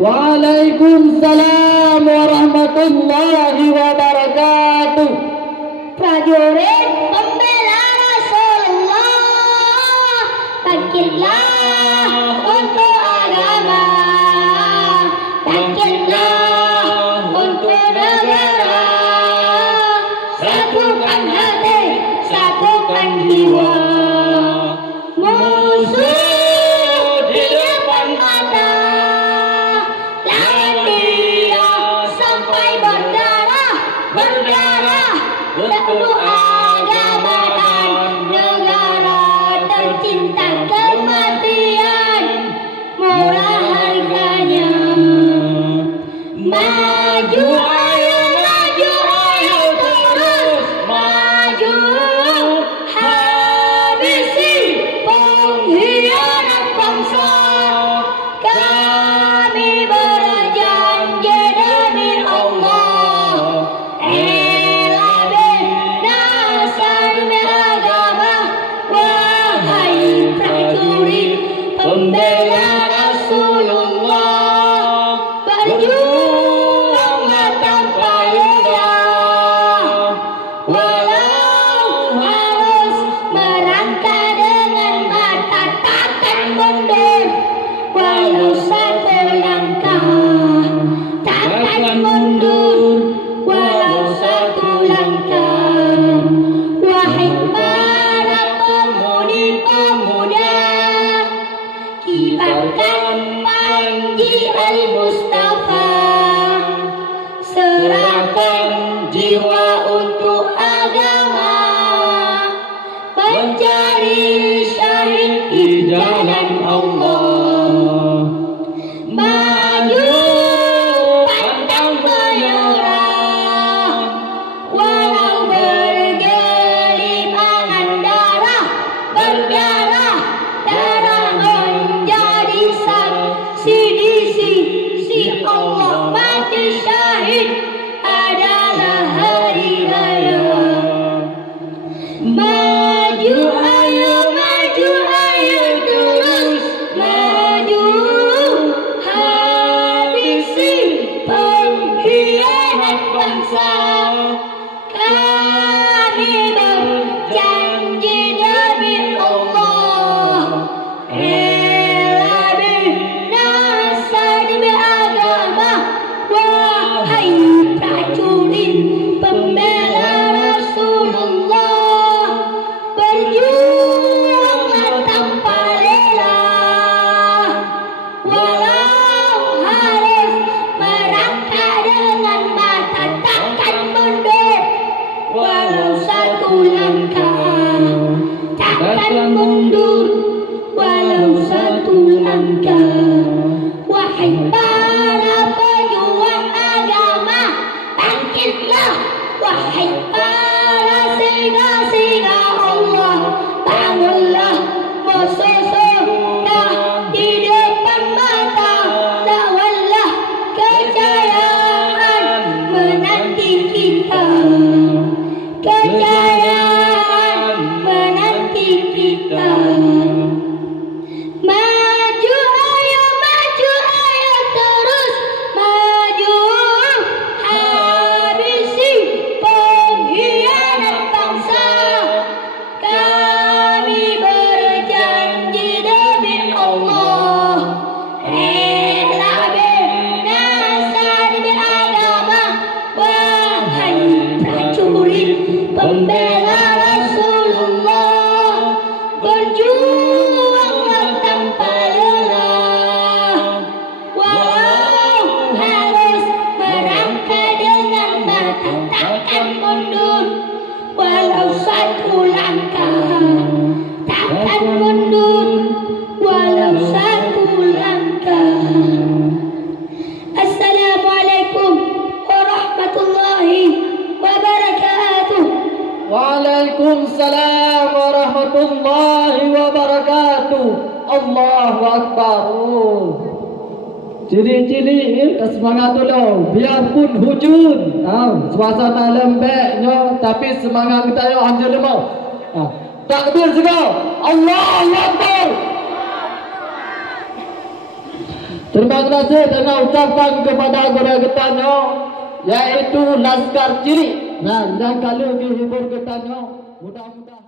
Waalaikumsalam warahmatullahi wabarakatuh. Prajurit pembela Rasulullah, bangkitlah untuk agama, bangkitlah untuk negara, satukan hati, satukan jiwa. Musuh di depan mata, lawan dia sampai berdarah, berdarah untuk agama dan negara, tercinta kematian murah harganya. Maju ayo, maju ayo, terus maju, habisi pengkhianat bangsa. Kami berjanji demi Allah, rela berdasar demi agama. Wahai prajurit pembela Rasulullah, berjuanglah tanpa lelah, walau harus merangkak dengan mata takkan mundur, walau satu langkah takkan mundur, walau satu langkah. Wahai para pemudi-pemuda, kibarkan panji Al-Mustafa, serahkan jiwa untuk agama, mencari syahid di jalan Allah. Maju pantang menyerah, walau bergelimangan darah, berdarah, darah menjadi saksi di sisi Allah. Mati syahid adalah hari raya. Maju ayo, maju ayo, terus maju, habisi pengkhianat bangsa. Kami berjanji demi Allah, rela binasa demi agama. Wahai prajurit pembela Rasulullah, berjuanglah tanpa lelah, walau harus merangkak dengan mata takkan mundur, walau satu langkah takkan mundur, walau satu langkah. Wahai para pejuang agama, bangkitlah. Wahai para singa-singa Allah, bangunlah. Musuh sudah di depan mata, lawanlah, kejayaan menanti kita, kejayaan menanti kita. Maju ayo, terus maju, habisi pengkhianat bangsa. Kami berjanji demi Allah, rela binasa demi agama. Wahai prajurit pembela Rasulullah, berjuanglah tanpa lelah, walau harus merangkak dengan mata takkan mundur, walau satu langkah takkan mundur, walau satu langkah. Assalamualaikum warahmatullahi wabarakatuh. Waalaikumsalam warahmatullahi wabarakatuh. Allahu Akbar. Ciri-ciri semangat dulu, biarpun hujan, suasana lembeknya, tapi semangat kita yo anjir lemau. Takbir juga, Allahu Akbar. Terima kasih dengan ucapan kepada anggota getahnya, yaitu Laskar Cili. Nah, yang kalau dihibur getahnya, mudah-mudahan